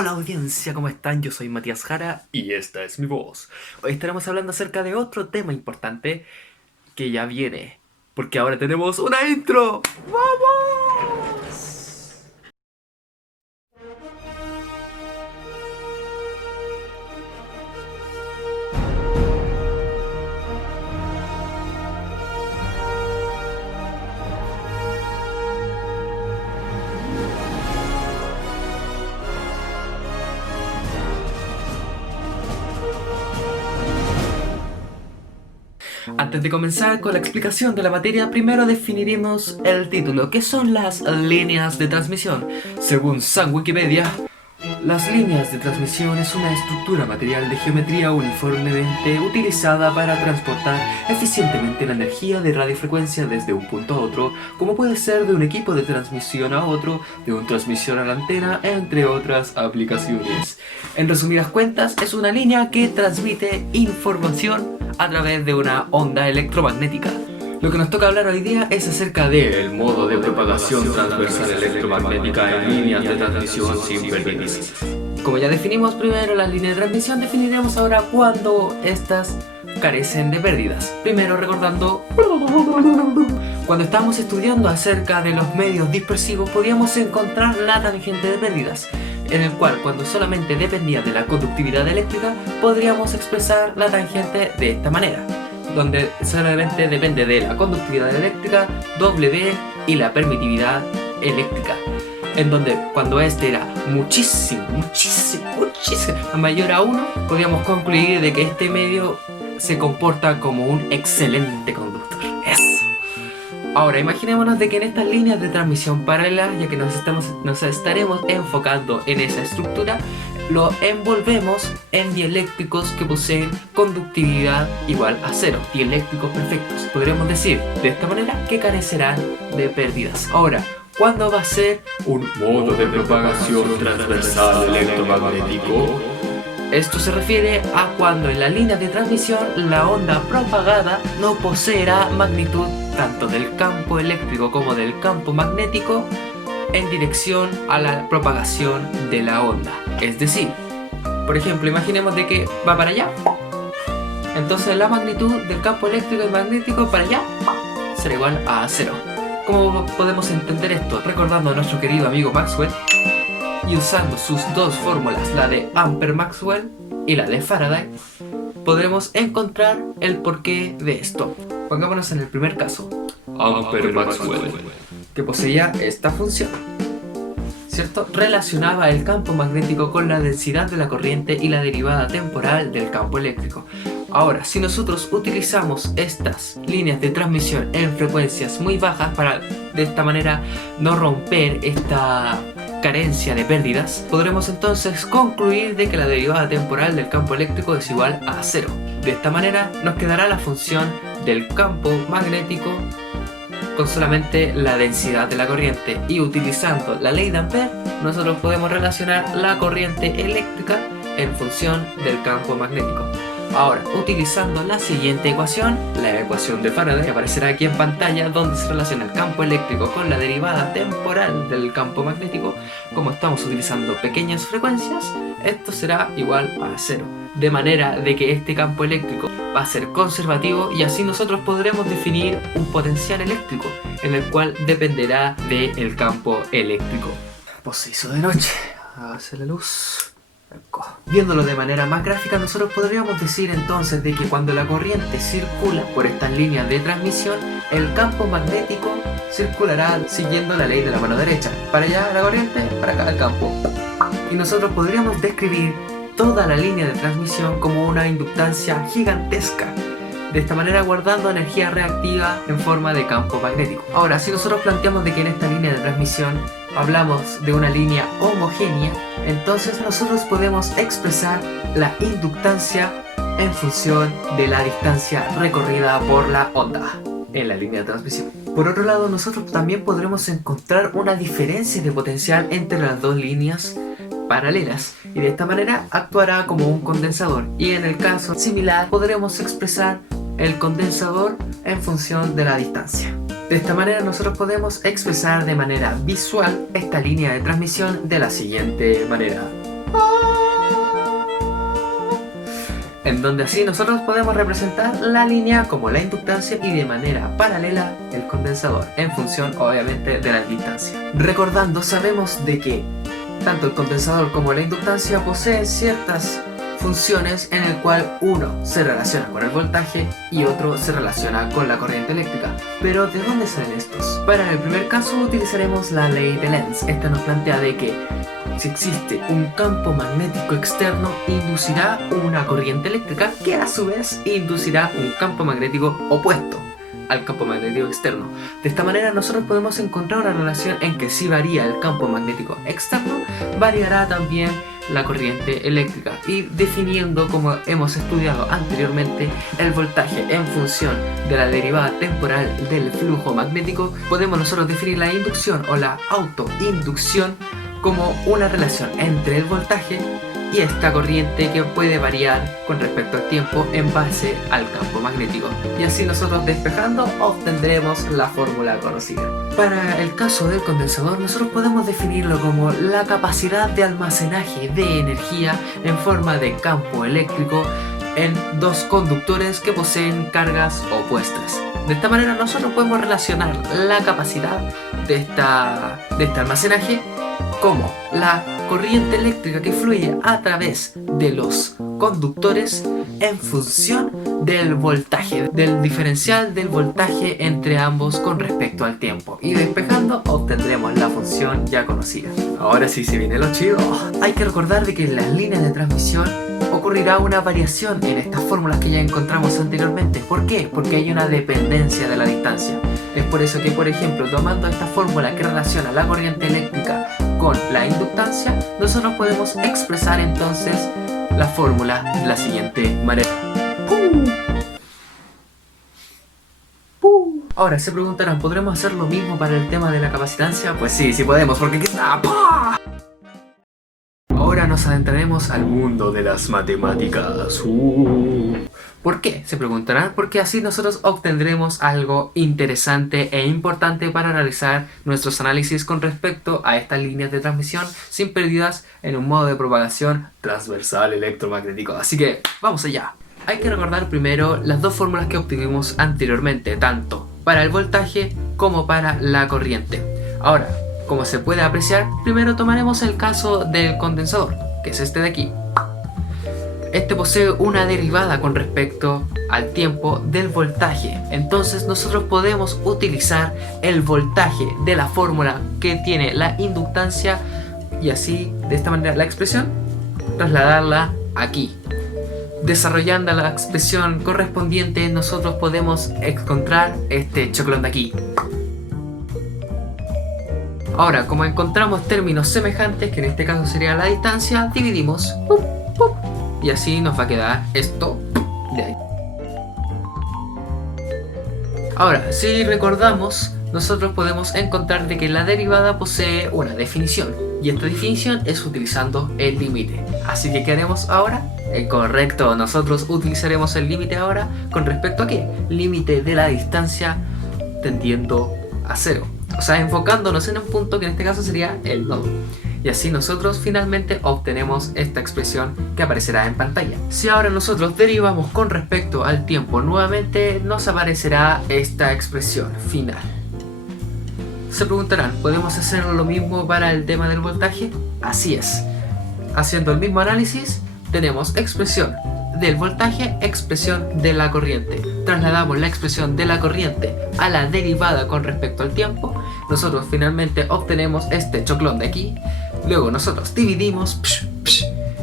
Hola audiencia, ¿cómo están? Yo soy Matías Jara y esta es mi voz. Hoy estaremos hablando acerca de otro tema importante que ya viene, porque ahora tenemos una intro. ¡Vamos! Antes de comenzar con la explicación de la materia, primero definiremos el título, que son las líneas de transmisión. Según San Wikipedia, las líneas de transmisión es una estructura material de geometría uniformemente utilizada para transportar eficientemente la energía de radiofrecuencia desde un punto a otro, como puede ser de un equipo de transmisión a otro, de un transmisor a la antena, entre otras aplicaciones. En resumidas cuentas, es una línea que transmite información a través de una onda electromagnética. Lo que nos toca hablar hoy día es acerca del modo de propagación transversal electromagnética en líneas de transmisión sin pérdidas. Como ya definimos primero las líneas de transmisión, definiremos ahora cuándo estas carecen de pérdidas. Primero recordando, cuando estábamos estudiando acerca de los medios dispersivos podíamos encontrar la tangente de pérdidas, en el cual cuando solamente dependía de la conductividad eléctrica podríamos expresar la tangente de esta manera, donde solamente depende de la conductividad eléctrica, W, y la permitividad eléctrica, en donde cuando este era muchísimo mayor a 1, podíamos concluir de que este medio se comporta como un excelente conductor. ¡Eso! Ahora, imaginémonos de que en estas líneas de transmisión paralelas, ya que nos estaremos enfocando en esa estructura, lo envolvemos en dieléctricos que poseen conductividad igual a 0, dieléctricos perfectos. Podríamos decir de esta manera que carecerán de pérdidas. Ahora, ¿cuándo va a ser un modo de propagación transversal electromagnético? Esto se refiere a cuando en la línea de transmisión la onda propagada no poseerá magnitud tanto del campo eléctrico como del campo magnético en dirección a la propagación de la onda. Es decir, por ejemplo, imaginemos de que va para allá, entonces la magnitud del campo eléctrico y magnético para allá será igual a 0. ¿Cómo podemos entender esto? Recordando a nuestro querido amigo Maxwell y usando sus dos fórmulas, la de Ampère-Maxwell y la de Faraday, podremos encontrar el porqué de esto. Pongámonos en el primer caso, Ampère-Maxwell, que poseía esta función, ¿cierto? Relacionaba el campo magnético con la densidad de la corriente y la derivada temporal del campo eléctrico. Ahora, si nosotros utilizamos estas líneas de transmisión en frecuencias muy bajas para de esta manera no romper esta carencia de pérdidas, podremos entonces concluir de que la derivada temporal del campo eléctrico es igual a 0. De esta manera nos quedará la función del campo magnético con solamente la densidad de la corriente, y utilizando la ley de Ampère nosotros podemos relacionar la corriente eléctrica en función del campo magnético. Ahora, utilizando la siguiente ecuación, la ecuación de Faraday, que aparecerá aquí en pantalla, donde se relaciona el campo eléctrico con la derivada temporal del campo magnético, como estamos utilizando pequeñas frecuencias, esto será igual a 0. De manera de que este campo eléctrico va a ser conservativo y así nosotros podremos definir un potencial eléctrico, en el cual dependerá del campo eléctrico. Pues se hizo de noche, hace la luz. Viéndolo de manera más gráfica, nosotros podríamos decir entonces de que cuando la corriente circula por estas líneas de transmisión, el campo magnético circulará siguiendo la ley de la mano derecha. Para allá la corriente, para acá el campo. Y nosotros podríamos describir toda la línea de transmisión como una inductancia gigantesca, de esta manera guardando energía reactiva en forma de campo magnético. Ahora, si nosotros planteamos de que en esta línea de transmisión hablamos de una línea homogénea, entonces nosotros podemos expresar la inductancia en función de la distancia recorrida por la onda en la línea de transmisión. Por otro lado, nosotros también podremos encontrar una diferencia de potencial entre las dos líneas paralelas, y de esta manera actuará como un condensador, y en el caso similar podremos expresar el condensador en función de la distancia. De esta manera nosotros podemos expresar de manera visual esta línea de transmisión de la siguiente manera. En donde así nosotros podemos representar la línea como la inductancia y de manera paralela el condensador, en función obviamente de la distancia. Recordando, sabemos de que tanto el condensador como la inductancia poseen ciertas funciones en el cual uno se relaciona con el voltaje y otro se relaciona con la corriente eléctrica. Pero ¿de dónde salen estos? Para el primer caso utilizaremos la ley de Lenz. Esta nos plantea de que si existe un campo magnético externo, inducirá una corriente eléctrica que a su vez inducirá un campo magnético opuesto al campo magnético externo. De esta manera nosotros podemos encontrar una relación en que si varía el campo magnético externo, variará también la corriente eléctrica, y definiendo, como hemos estudiado anteriormente, el voltaje en función de la derivada temporal del flujo magnético, podemos nosotros definir la inducción o la autoinducción como una relación entre el voltaje y esta corriente que puede variar con respecto al tiempo en base al campo magnético. Y así nosotros, despejando, obtendremos la fórmula conocida. Para el caso del condensador, nosotros podemos definirlo como la capacidad de almacenaje de energía en forma de campo eléctrico en dos conductores que poseen cargas opuestas. De esta manera nosotros podemos relacionar la capacidad de este almacenaje como la corriente eléctrica que fluye a través de los conductores en función del voltaje, del diferencial del voltaje entre ambos con respecto al tiempo. Y despejando obtendremos la función ya conocida. Ahora sí se viene lo chido. Hay que recordar de que en las líneas de transmisión ocurrirá una variación en estas fórmulas que ya encontramos anteriormente. ¿Por qué? Porque hay una dependencia de la distancia. Es por eso que, por ejemplo, tomando esta fórmula que relaciona la corriente eléctrica con la inductancia, nosotros podemos expresar entonces la fórmula de la siguiente manera. Ahora se preguntarán, ¿podremos hacer lo mismo para el tema de la capacitancia? Pues sí, sí podemos, porque aquí está. Ahora nos adentraremos al mundo de las matemáticas. ¿Por qué? Se preguntarán, porque así nosotros obtendremos algo interesante e importante para realizar nuestros análisis con respecto a estas líneas de transmisión sin pérdidas en un modo de propagación transversal electromagnético. Así que, vamos allá. Hay que recordar primero las dos fórmulas que obtuvimos anteriormente, tanto para el voltaje como para la corriente. Ahora, como se puede apreciar, primero tomaremos el caso del condensador, que es este de aquí. Este posee una derivada con respecto al tiempo del voltaje. Entonces nosotros podemos utilizar el voltaje de la fórmula que tiene la inductancia y así, de esta manera, la expresión, trasladarla aquí. Desarrollando la expresión correspondiente, nosotros podemos encontrar este choclón de aquí. Ahora, como encontramos términos semejantes, que en este caso sería la distancia, dividimos y así nos va a quedar esto de ahí. Ahora, si recordamos, nosotros podemos encontrar de que la derivada posee una definición, y esta definición es utilizando el límite. Así que, ¿qué haremos ahora? Correcto, nosotros utilizaremos el límite ahora con respecto a ¿qué? Límite de la distancia tendiendo a cero. O sea, enfocándonos en un punto que en este caso sería el nodo. Y así nosotros finalmente obtenemos esta expresión que aparecerá en pantalla. Si ahora nosotros derivamos con respecto al tiempo, nuevamente nos aparecerá esta expresión final. Se preguntarán, ¿podemos hacer lo mismo para el tema del voltaje? Así es. Haciendo el mismo análisis, tenemos expresión del voltaje, expresión de la corriente. Trasladamos la expresión de la corriente a la derivada con respecto al tiempo. Nosotros finalmente obtenemos este choclón de aquí. Luego nosotros dividimos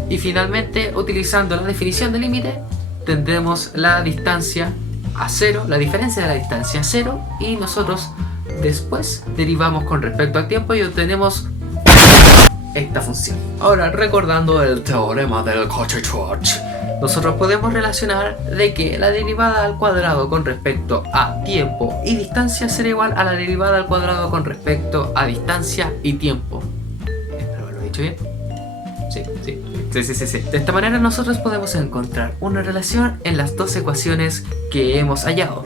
y finalmente, utilizando la definición de límite, tendremos la distancia a cero, la diferencia de la distancia a cero, y nosotros después derivamos con respecto al tiempo y obtenemos esta función. Ahora, recordando el teorema del Cauchy-Schwarz, nosotros podemos relacionar de que la derivada al cuadrado con respecto a tiempo y distancia será igual a la derivada al cuadrado con respecto a distancia y tiempo. Espero haberlo dicho bien. Sí. De esta manera nosotros podemos encontrar una relación en las dos ecuaciones que hemos hallado.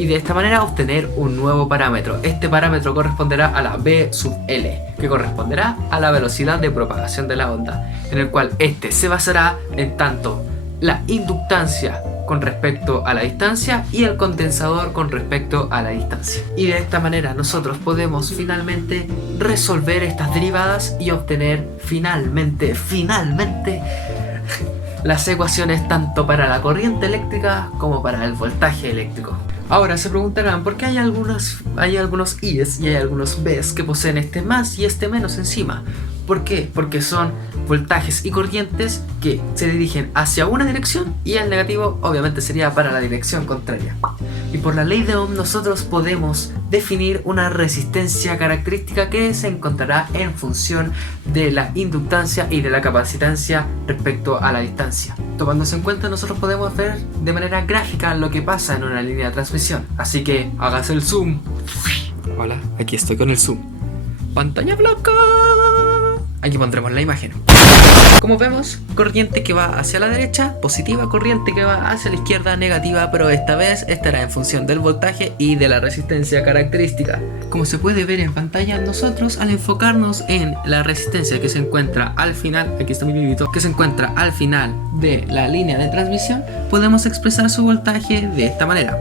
y de esta manera obtener un nuevo parámetro. Este parámetro corresponderá a la B sub L, que corresponderá a la velocidad de propagación de la onda, en el cual este se basará en tanto la inductancia con respecto a la distancia y el condensador con respecto a la distancia. Y de esta manera nosotros podemos finalmente resolver estas derivadas y obtener finalmente las ecuaciones tanto para la corriente eléctrica como para el voltaje eléctrico. Ahora se preguntarán por qué hay algunos I's y hay algunos B's que poseen este más y este menos encima. ¿Por qué? Porque son voltajes y corrientes que se dirigen hacia una dirección y el negativo obviamente sería para la dirección contraria. Y por la ley de Ohm nosotros podemos definir una resistencia característica que se encontrará en función de la inductancia y de la capacitancia respecto a la distancia. Tomándose en cuenta, nosotros podemos ver de manera gráfica lo que pasa en una línea de transmisión. Así que hágase el zoom. Hola, aquí estoy con el zoom. Pantalla blanca. Aquí pondremos la imagen. Como vemos, corriente que va hacia la derecha, positiva, corriente que va hacia la izquierda, negativa, pero esta vez estará en función del voltaje y de la resistencia característica. Como se puede ver en pantalla, nosotros al enfocarnos en la resistencia que se encuentra al final, aquí está mi librito, que se encuentra al final de la línea de transmisión, podemos expresar su voltaje de esta manera.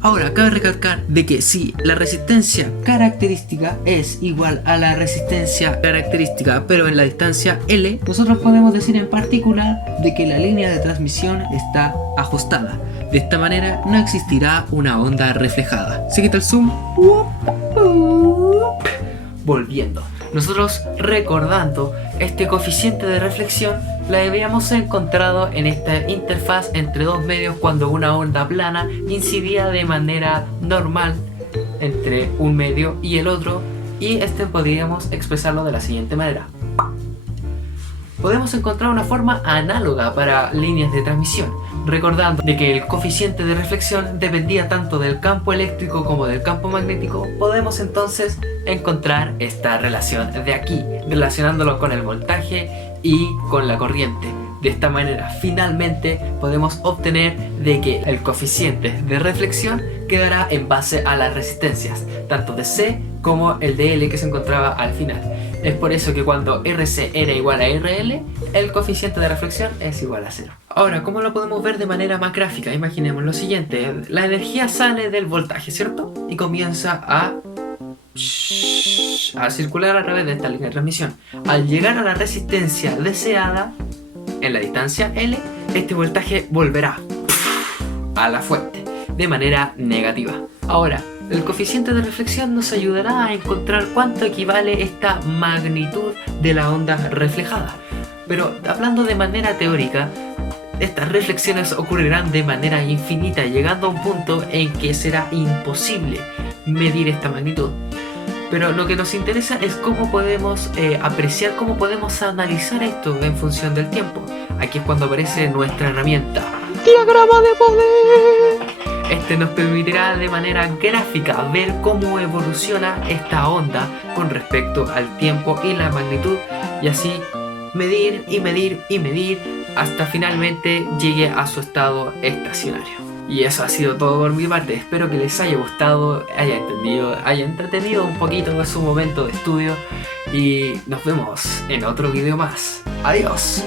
Ahora, cabe recalcar de que si la resistencia característica es igual a la resistencia característica pero en la distancia L, nosotros podemos decir en particular de que la línea de transmisión está ajustada. De esta manera no existirá una onda reflejada. ¿Se quita el zoom? Volviendo. Nosotros recordando este coeficiente de reflexión la habíamos encontrado en esta interfaz entre dos medios cuando una onda plana incidía de manera normal entre un medio y el otro, y podríamos expresarlo de la siguiente manera. Podemos encontrar una forma análoga para líneas de transmisión, recordando de que el coeficiente de reflexión dependía tanto del campo eléctrico como del campo magnético. Podemos entonces encontrar esta relación de aquí, relacionándolo con el voltaje y con la corriente. De esta manera finalmente podemos obtener de que el coeficiente de reflexión quedará en base a las resistencias, tanto de C como el de L que se encontraba al final. Es por eso que cuando RC era igual a RL, el coeficiente de reflexión es igual a 0. Ahora, ¿cómo lo podemos ver de manera más gráfica? Imaginemos lo siguiente. La energía sale del voltaje, ¿cierto? Y comienza a circular a través de esta línea de transmisión. Al llegar a la resistencia deseada, en la distancia L, este voltaje volverá a la fuente de manera negativa. Ahora, el coeficiente de reflexión nos ayudará a encontrar cuánto equivale esta magnitud de la onda reflejada. Pero hablando de manera teórica, estas reflexiones ocurrirán de manera infinita, llegando a un punto en que será imposible medir esta magnitud. Pero lo que nos interesa es cómo podemos apreciar, cómo podemos analizar esto en función del tiempo. Aquí es cuando aparece nuestra herramienta, diagrama de poder. Este nos permitirá de manera gráfica ver cómo evoluciona esta onda con respecto al tiempo y la magnitud, y así medir y medir y medir hasta finalmente llegue a su estado estacionario. Y eso ha sido todo por mi parte. Espero que les haya gustado, haya entendido, haya entretenido un poquito de su momento de estudio, y nos vemos en otro video más. Adiós.